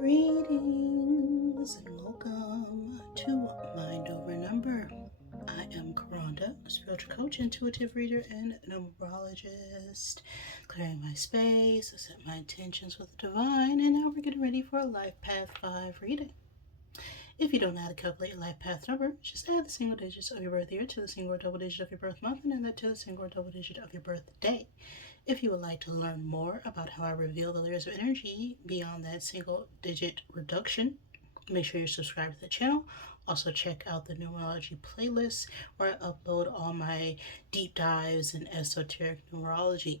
Greetings and welcome to Mind Over Number. I am Karonda, a spiritual coach, intuitive reader, and numerologist. Clearing my space, I set my intentions with the divine, and now we're getting ready for a Life Path 5 reading. If you don't know how to calculate your life path number, just add the single digits of your birth year to the single or double digit of your birth month, and add that to the single or double digit of your birthday. If you would like to learn more about how I reveal the layers of energy beyond that single digit reduction, make sure you're subscribed to the channel. Also check out the numerology playlist where I upload all my deep dives in esoteric numerology.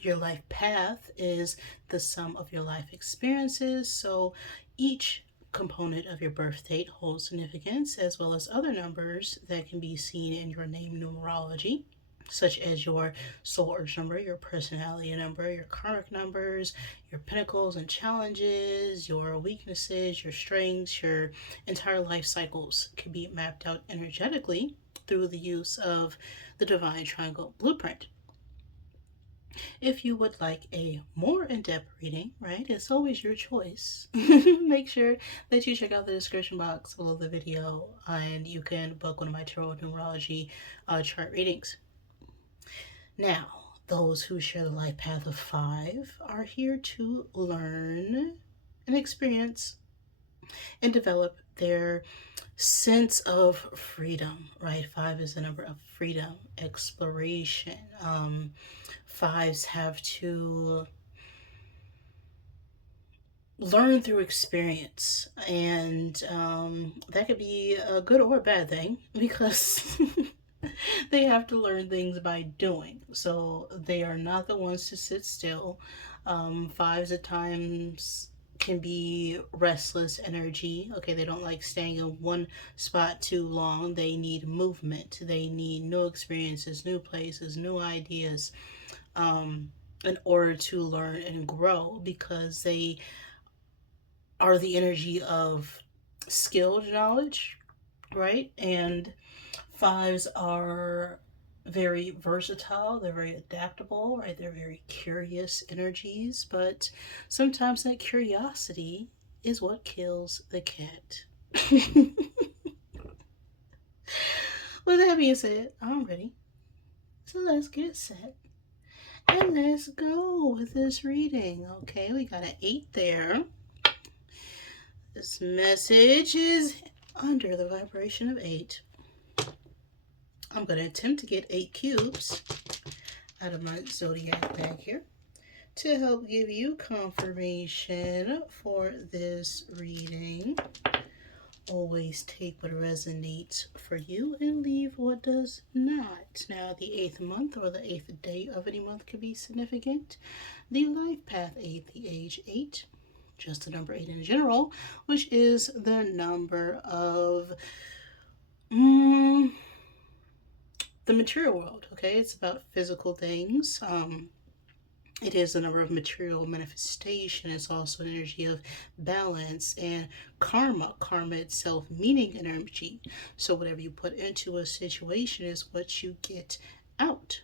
Your life path is the sum of your life experiences, so each component of your birth date holds significance, as well as other numbers that can be seen in your name numerology, such as your soul urge number, your personality number, your karmic numbers, your pinnacles and challenges, your weaknesses, your strengths, your entire life cycles can be mapped out energetically through the use of the Divine Triangle Blueprint. If you would like a more in-depth reading, right, it's always your choice. Make sure that you check out the description box below the video and you can book one of my tarot numerology chart readings. Now, those who share the life path of 5 are here to learn and experience and develop their sense of freedom, right? 5 is the number of freedom, exploration. 5s have to learn through experience, and that could be a good or a bad thing because they have to learn things by doing. So they are not the ones to sit still. 5s at times can be restless energy. Okay, they don't like staying in one spot too long. They need movement. They need new experiences, new places, new ideas in order to learn and grow, because they are the energy of skilled knowledge, right? And 5s are very versatile, they're very adaptable, right? They're very curious energies, but sometimes that curiosity is what kills the cat. With that being said, I'm ready. So let's get set and let's go with this reading. Okay, we got an 8 there. This message is under the vibration of 8. I'm going to attempt to get 8 cubes out of my zodiac bag here to help give you confirmation for this reading. Always take what resonates for you and leave what does not. Now, the 8th month or the 8th day of any month could be significant. The life path 8, the age 8, just the number 8 in general, which is the number of the material world. Okay, it's about physical things. It is the number of material manifestation. It's also an energy of balance and karma. Karma itself meaning energy. So whatever you put into a situation is what you get out.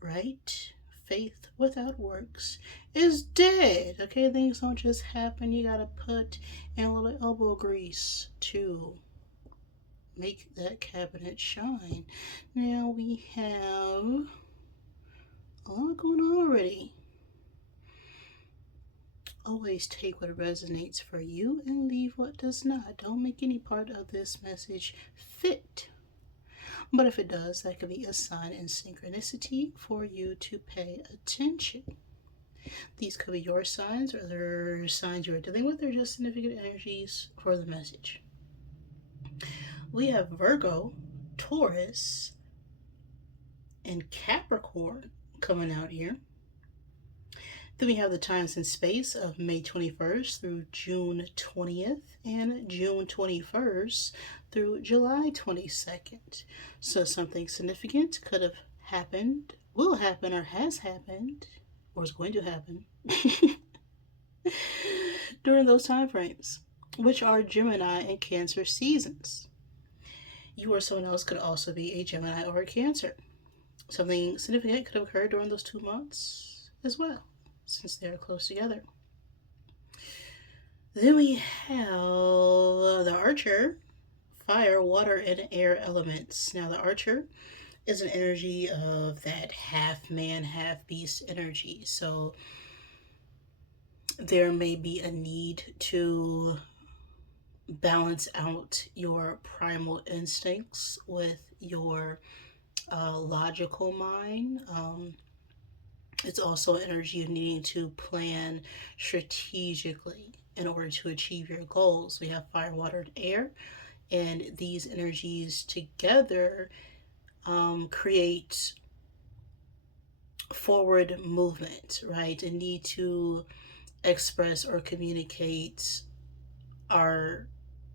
Right? Faith without works is dead. Okay, things don't just happen. You gotta put in a little elbow grease to make that cabinet shine. Now we have a lot going on already. Always take what resonates for you and leave what does not. Don't make any part of this message fit. But if it does, that could be a sign and synchronicity for you to pay attention. These could be your signs or other signs you're dealing with, or just significant energies for the message. We have Virgo, Taurus, and Capricorn coming out here. Then we have the times and space of May 21st through June 20th and June 21st through July 22nd. So something significant could have happened, will happen, or has happened, or is going to happen during those time frames, which are Gemini and Cancer seasons. You or someone else could also be a Gemini or a Cancer. Something significant could occur during those 2 months as well. since they're close together. Then we have the Archer, fire, water, and air elements. Now, the Archer is an energy of that half man, half beast energy. So, there may be a need to balance out your primal instincts with your logical mind. It's also energy of needing to plan strategically in order to achieve your goals. We have fire, water, and air, and these energies together create forward movement, right? A need to express or communicate our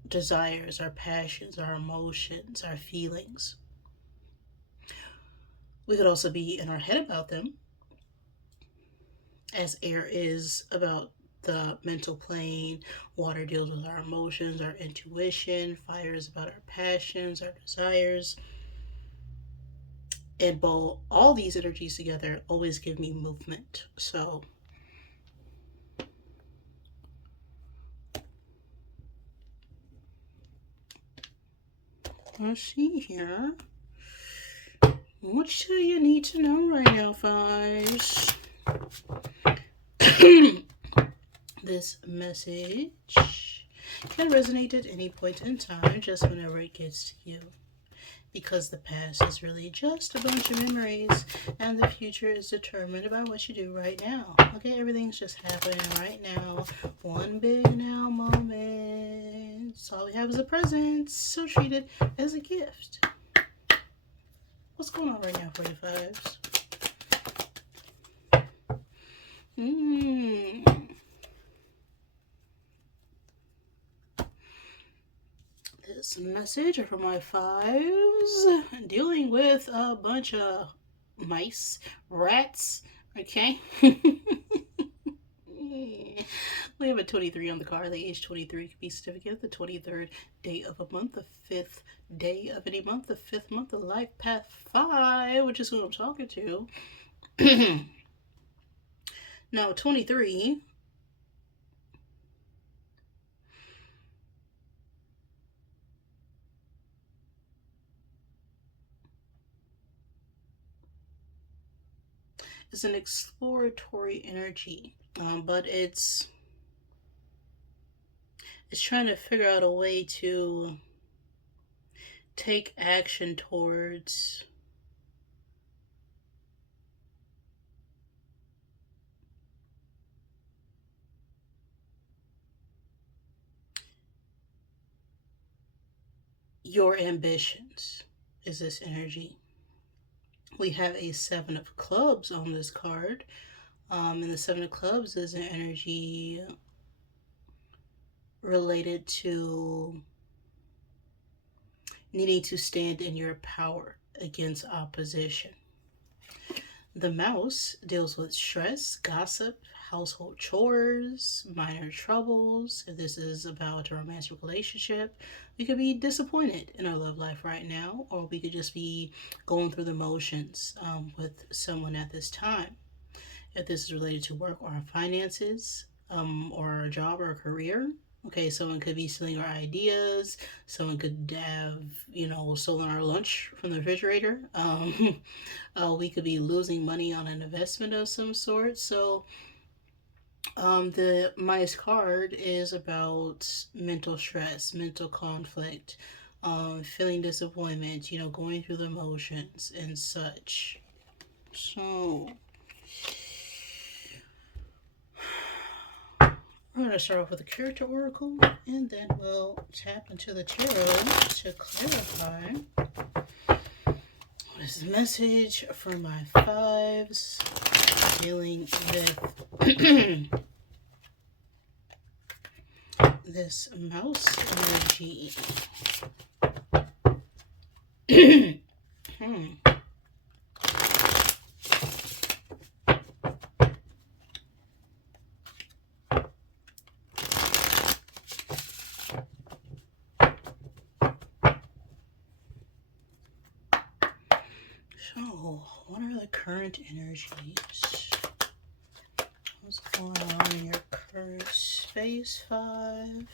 desires, our passions, our emotions, our feelings. We could also be in our head about them, as air is about the mental plane, water deals with our emotions, our intuition, fire is about our passions, our desires. And both all these energies together always give me movement. So let's see here. What do you need to know right now, fives? This message can resonate at any point in time, just whenever it gets to you. Because the past is really just a bunch of memories, and the future is determined by what you do right now. Okay, everything's just happening right now. One big now moment. So all we have is a present, so treat it as a gift. What's going on right now for you, fives? This message for my fives, dealing with a bunch of mice, rats, okay? We have a 23 on the card. The age 23 could be certificate, the 23rd day of a month, the 5th day of any month, the 5th month of life path 5, which is who I'm talking to. Now, 23 is an exploratory energy, but it's trying to figure out a way to take action towards your ambitions, is this energy. We have a 7 of clubs on this card, and the 7 of clubs is an energy related to needing to stand in your power against opposition. The mouse deals with stress, gossip, household chores, minor troubles. If this is about a romantic relationship, we could be disappointed in our love life right now, or we could just be going through the motions with someone at this time. If this is related to work or our finances, or a job or a career, okay, someone could be stealing our ideas. Someone could have, stolen our lunch from the refrigerator. We could be losing money on an investment of some sort. So, the mice card is about mental stress, mental conflict, feeling disappointment, going through the motions and such. So, we're going to start off with the character oracle, and then we'll tap into the tarot to clarify what is the message for my fives dealing with this mouse energy. So, what are the current energies? Ace 5.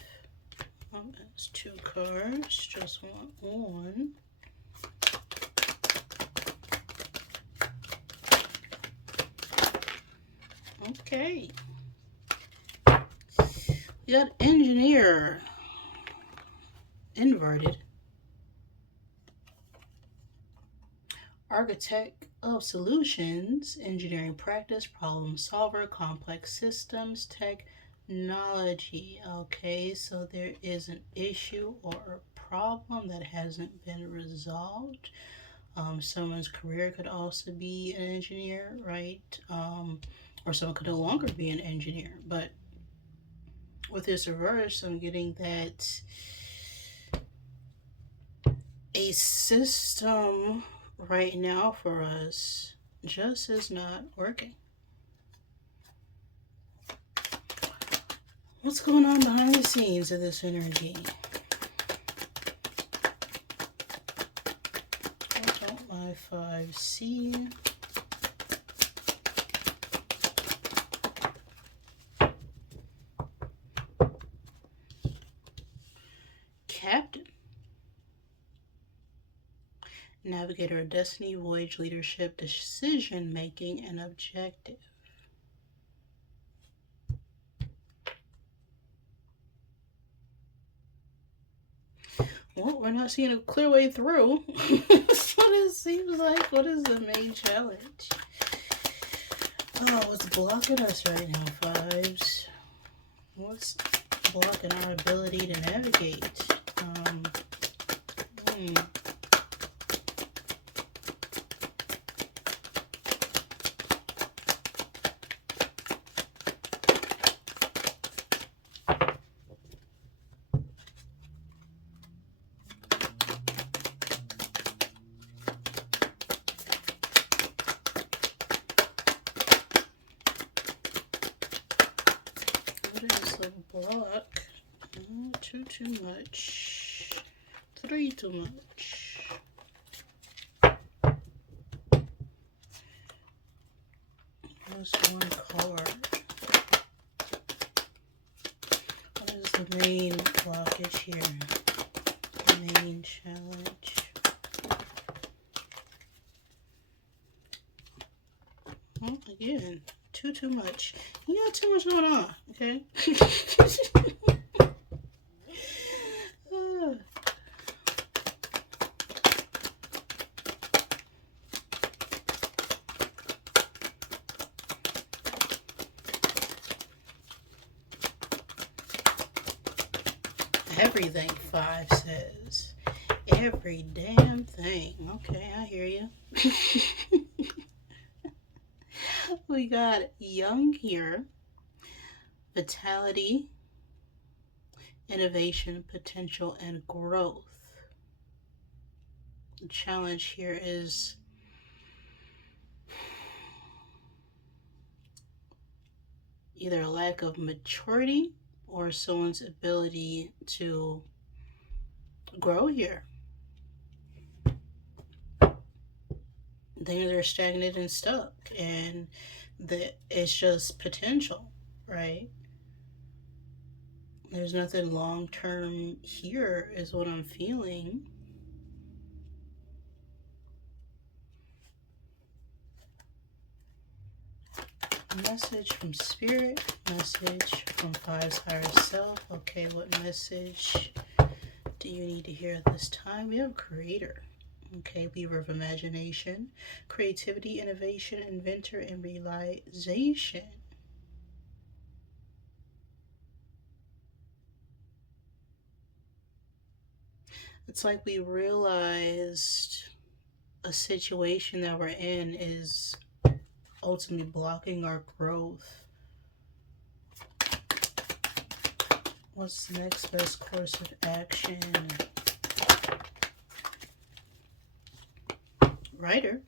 Oh, that's 2 cards. Just want 1. Okay. We got engineer. Inverted. Architect of solutions, engineering practice, problem solver, complex systems, technology. Okay, so there is an issue or a problem that hasn't been resolved. Someone's career could also be an engineer, right? Or someone could no longer be an engineer. But with this reverse, I'm getting that a system right now for us just is not working. What's going on behind the scenes of this energy? What don't my 5 see? Captain. Navigator of destiny, voyage, leadership, decision making, and objective. Well, we're not seeing a clear way through. That's what it seems like. What is the main challenge? Oh, what's blocking us right now, 5s? What's blocking our ability to navigate? What is the block? 2 too much. 3 too much. That's 1 card. What is the main blockage here? The main challenge. Well, again, 2 too much. You got too much going on, okay? Everything 5 says. Every damn thing. Okay, I hear you. We got young here. Vitality, innovation, potential, and growth. The challenge here is either a lack of maturity or someone's ability to grow here. Things are stagnant and stuck, and it's just potential, right? There's nothing long term here, is what I'm feeling. Message from spirit, message from 5's higher self. Okay, what message do you need to hear at this time? We have creator. Okay, weaver of imagination, creativity, innovation, inventor, and realization. It's like we realized a situation that we're in is ultimately blocking our growth. What's the next best course of action? Writer.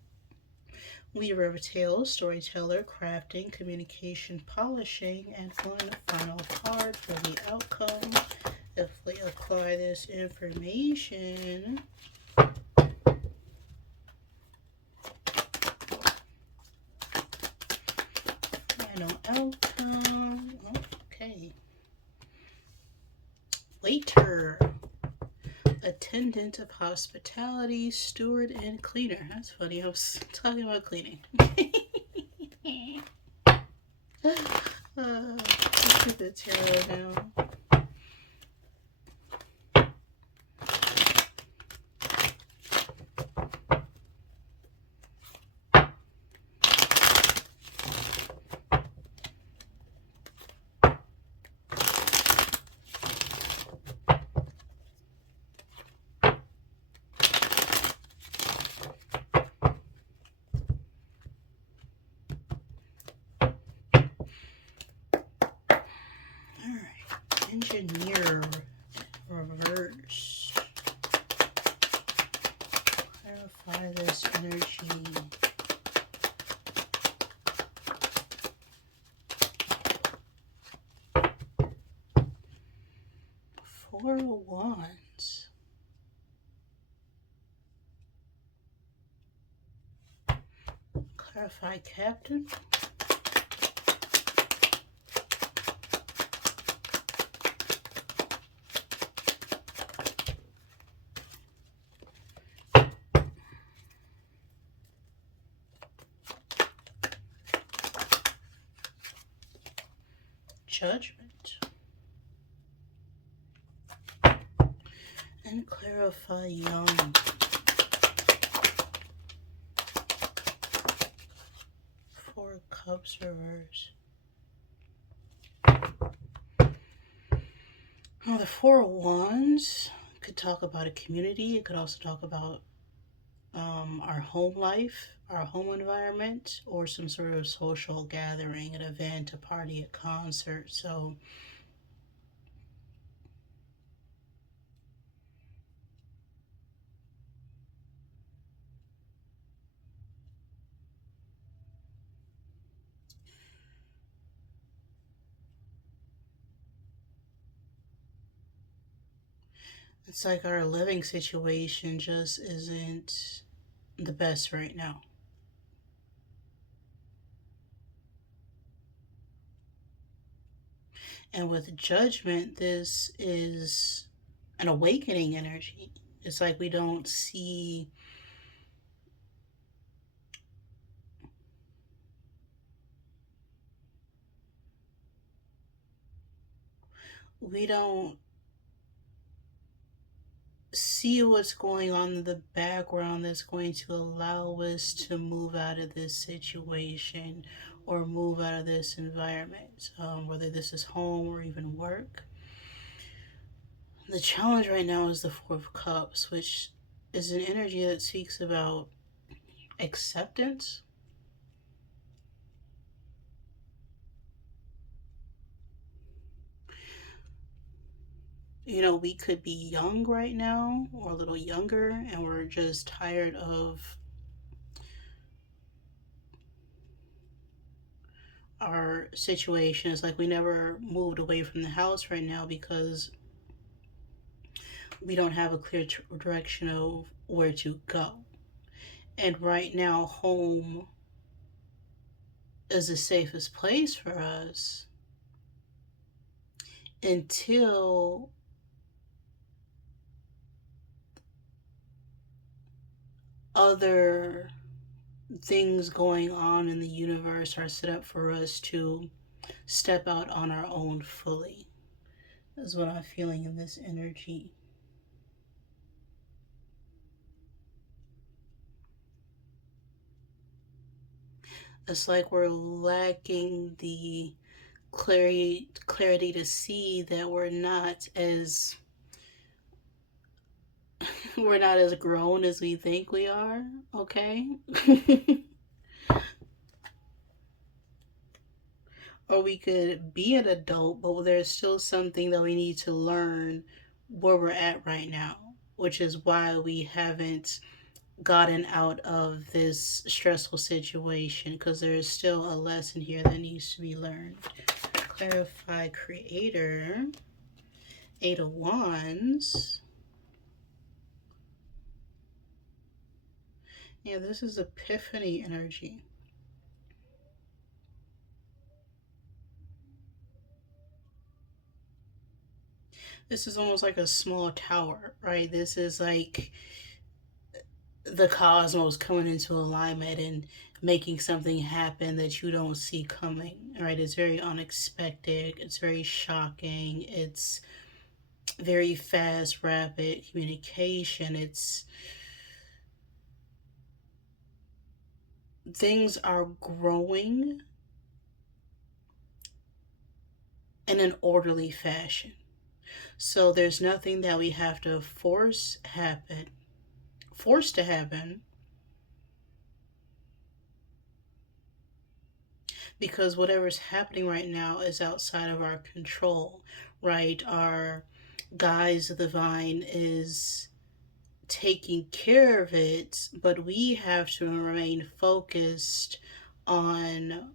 Weaver of tales, storyteller, crafting, communication, polishing, and one final card for the outcome. If we apply this information, final outcome. Okay. Waiter, attendant of hospitality, steward, and cleaner. That's funny. I was talking about cleaning. Let's get the tarot now. Engineer, reverse. Clarify this energy. Four of Wands. Clarify Captain. Judgment. And clarify Young. Four of Cups reverse. Well, the Four of Wands could talk about a community. It could also talk about our home life, our home environment, or some sort of social gathering, an event, a party, a concert. So it's like our living situation just isn't the best right now. And with judgment, this is an awakening energy. It's like we don't see we don't see what's going on in the background that's going to allow us to move out of this situation or move out of this environment, whether this is home or even work. The challenge right now is the Four of Cups, which is an energy that speaks about acceptance. You know, we could be young right now or a little younger, and we're just tired of our situation. It's like we never moved away from the house right now because we don't have a clear direction of where to go. And right now, home is the safest place for us until other things going on in the universe are set up for us to step out on our own fully. Is what I'm feeling in this energy. It's like we're lacking the clarity to see that we're not as grown as we think we are, okay? Or we could be an adult, but there's still something that we need to learn where we're at right now, which is why we haven't gotten out of this stressful situation, because there is still a lesson here that needs to be learned. Clarify Creator. Eight of Wands. Yeah, this is epiphany energy. This is almost like a small tower, right? This is like the cosmos coming into alignment and making something happen that you don't see coming, right? It's very unexpected, it's very shocking, it's very fast, rapid communication. It's things are growing in an orderly fashion. So there's nothing that we have to force to happen, because whatever's happening right now is outside of our control, right? Our guise of the vine is taking care of it, but we have to remain focused on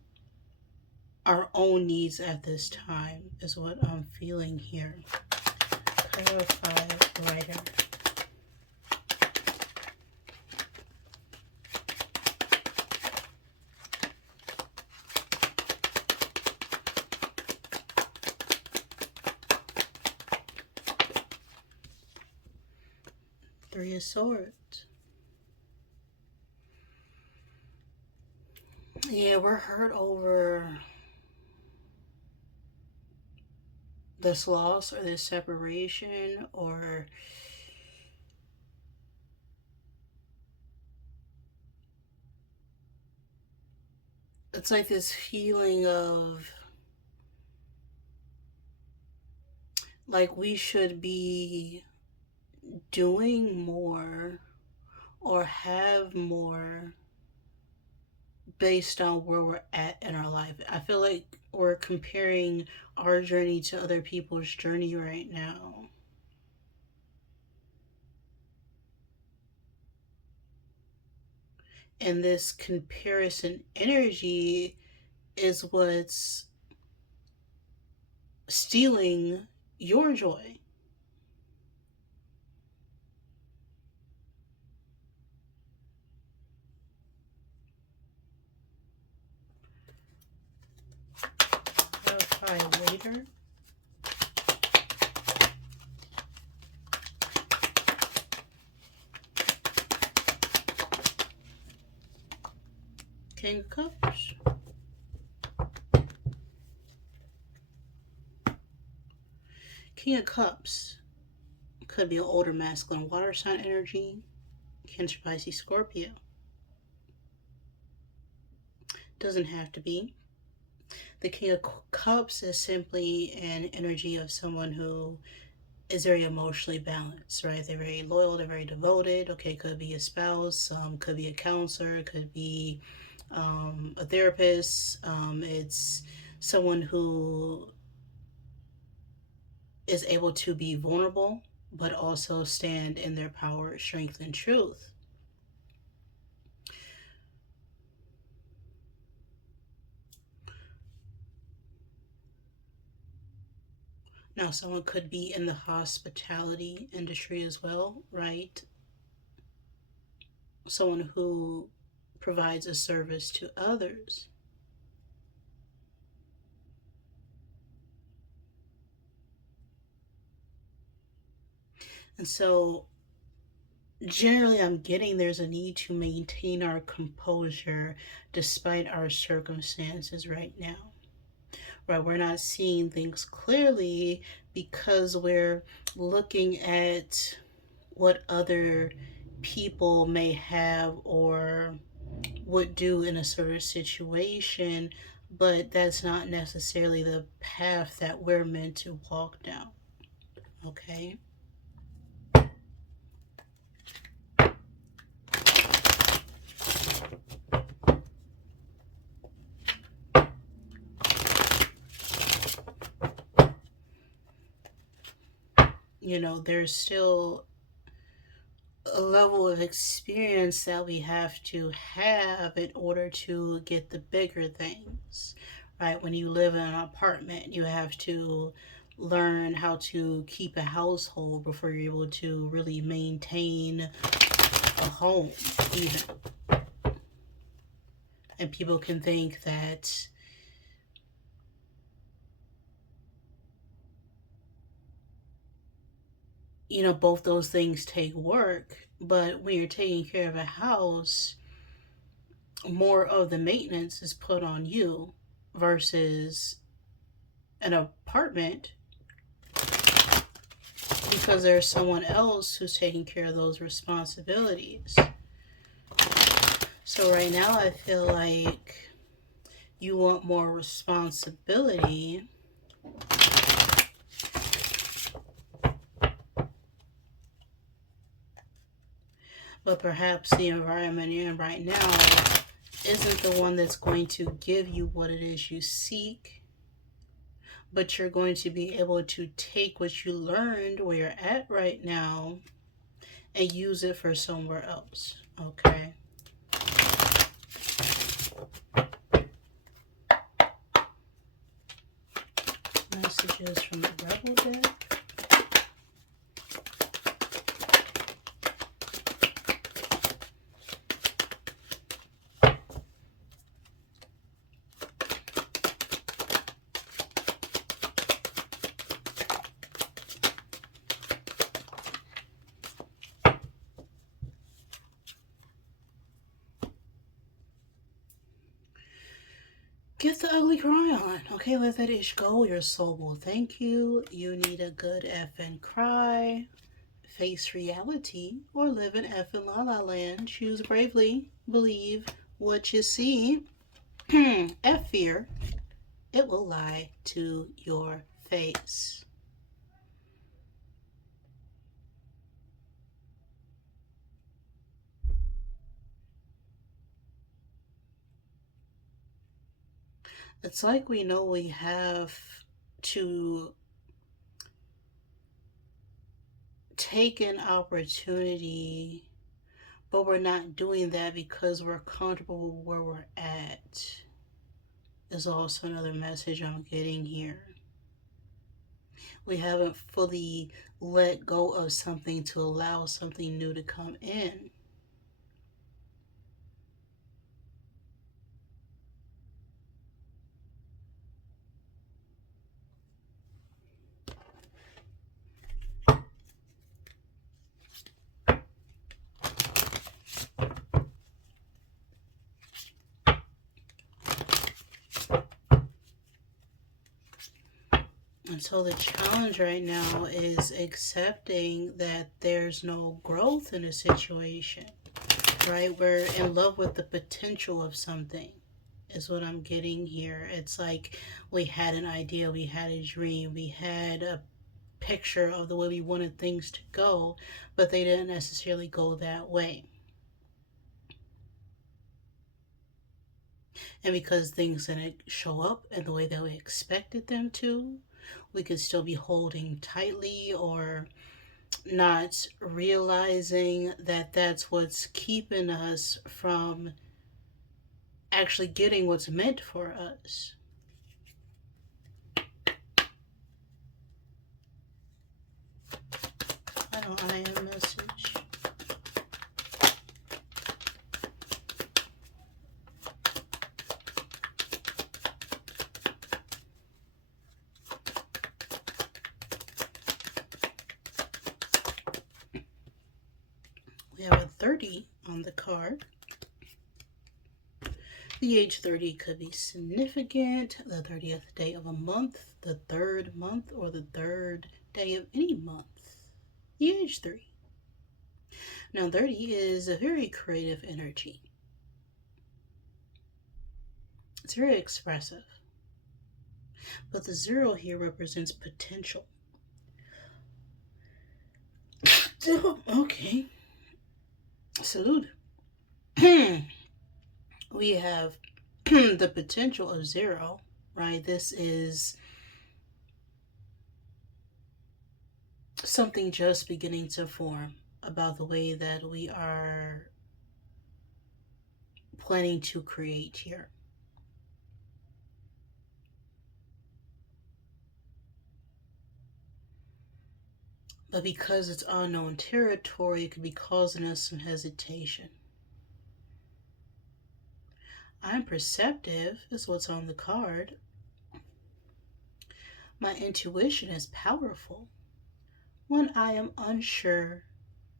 our own needs at this time, is what I'm feeling here. Clarify writer. Three of Swords. Yeah, we're hurt over this loss or this separation, or it's like this feeling of like we should be doing more or have more based on where we're at in our life. I feel like we're comparing our journey to other people's journey right now. And this comparison energy is what's stealing your joy. Clarify later. King of Cups. King of Cups could be an older masculine water sign energy, Cancer, Pisces, Scorpio. Doesn't have to be. The King of Cups is simply an energy of someone who is very emotionally balanced, right? They're very loyal, they're very devoted. Okay, could be a spouse, could be a counselor, could be a therapist. It's someone who is able to be vulnerable, but also stand in their power, strength, and truth. Now, someone could be in the hospitality industry as well, right? Someone who provides a service to others. And so, generally, I'm getting there's a need to maintain our composure despite our circumstances right now. Right? We're not seeing things clearly because we're looking at what other people may have or would do in a certain situation, but that's not necessarily the path that we're meant to walk down. Okay? You know, there's still a level of experience that we have to have in order to get the bigger things, right? When you live in an apartment, you have to learn how to keep a household before you're able to really maintain a home, even. And people can think that both those things take work, but when you're taking care of a house, more of the maintenance is put on you versus an apartment because there's someone else who's taking care of those responsibilities. So right now I feel like you want more responsibility, but perhaps the environment you're in right now isn't the one that's going to give you what it is you seek, but you're going to be able to take what you learned where you're at right now and use it for somewhere else. Okay. Messages from the Rebel deck. Get the ugly cry on. Okay, let that ish go. Your soul will thank you. You need a good effing cry. Face reality or live in effing la la land. Choose bravely. Believe what you see. F fear. It will lie to your face. It's like we know we have to take an opportunity, but we're not doing that because we're comfortable where we're at. Is also another message I'm getting here. We haven't fully let go of something to allow something new to come in. And so the challenge right now is accepting that there's no growth in a situation, right? We're in love with the potential of something, is what I'm getting here. It's like we had an idea, we had a dream, we had a picture of the way we wanted things to go, but they didn't necessarily go that way. And because things didn't show up in the way that we expected them to, we could still be holding tightly or not realizing that that's what's keeping us from actually getting what's meant for us. I am message. We have a 30 on the card. The age 30 could be significant. The 30th day of a month, the third month, or the third day of any month. The age 3. Now, 30 is a very creative energy. It's very expressive. But the 0 here represents potential. Okay. Salute. We have the potential of 0, right? This is something just beginning to form about the way that we are planning to create here. But because it's unknown territory, it could be causing us some hesitation. I'm perceptive, is what's on the card. My intuition is powerful. When I am unsure,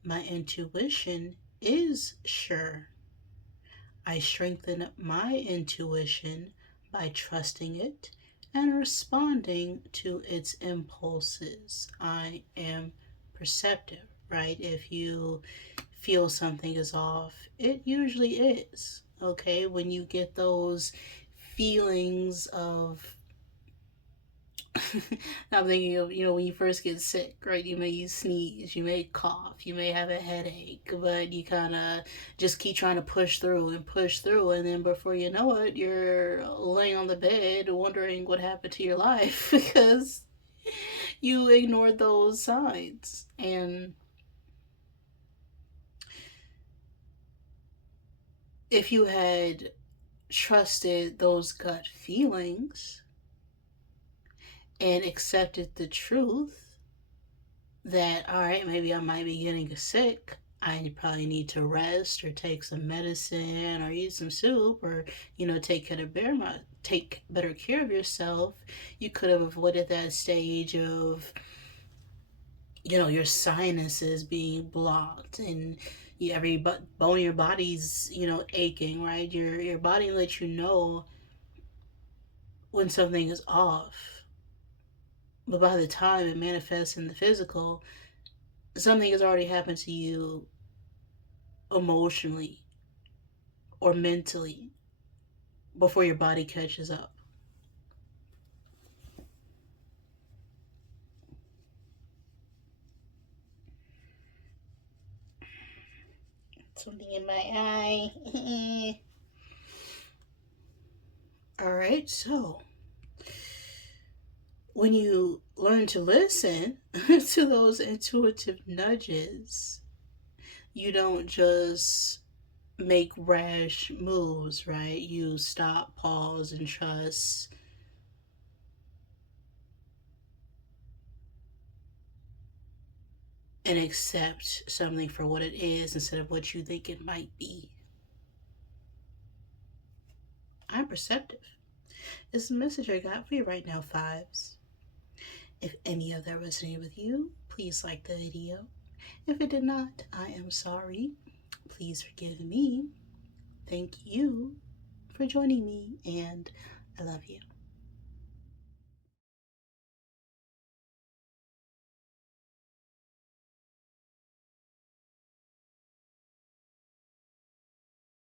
my intuition is sure. I strengthen my intuition by trusting it and responding to its impulses. I am perceptive, right? If you feel something is off, it usually is. Okay, when you get those feelings of I'm thinking of, when you first get sick, right? You may sneeze, you may cough, you may have a headache, but you kind of just keep trying to push through and push through. And then before you know it, you're laying on the bed wondering what happened to your life because you ignored those signs. And if you had trusted those gut feelings and accepted the truth that, all right, maybe I might be getting sick. I probably need to rest or take some medicine or eat some soup or, take better care of yourself. You could have avoided that stage of, your sinuses being blocked and every bone in your body's, aching, right? Your body lets you know when something is off. But by the time it manifests in the physical, something has already happened to you emotionally or mentally before your body catches up. Something in my eye. All right, so when you learn to listen to those intuitive nudges, you don't just make rash moves, right? You stop, pause, and trust. And accept something for what it is instead of what you think it might be. I'm perceptive. It's the message I got for you right now, fives. If any of that resonated with you, please like the video. If it did not, I am sorry. Please forgive me. Thank you for joining me, and I love you.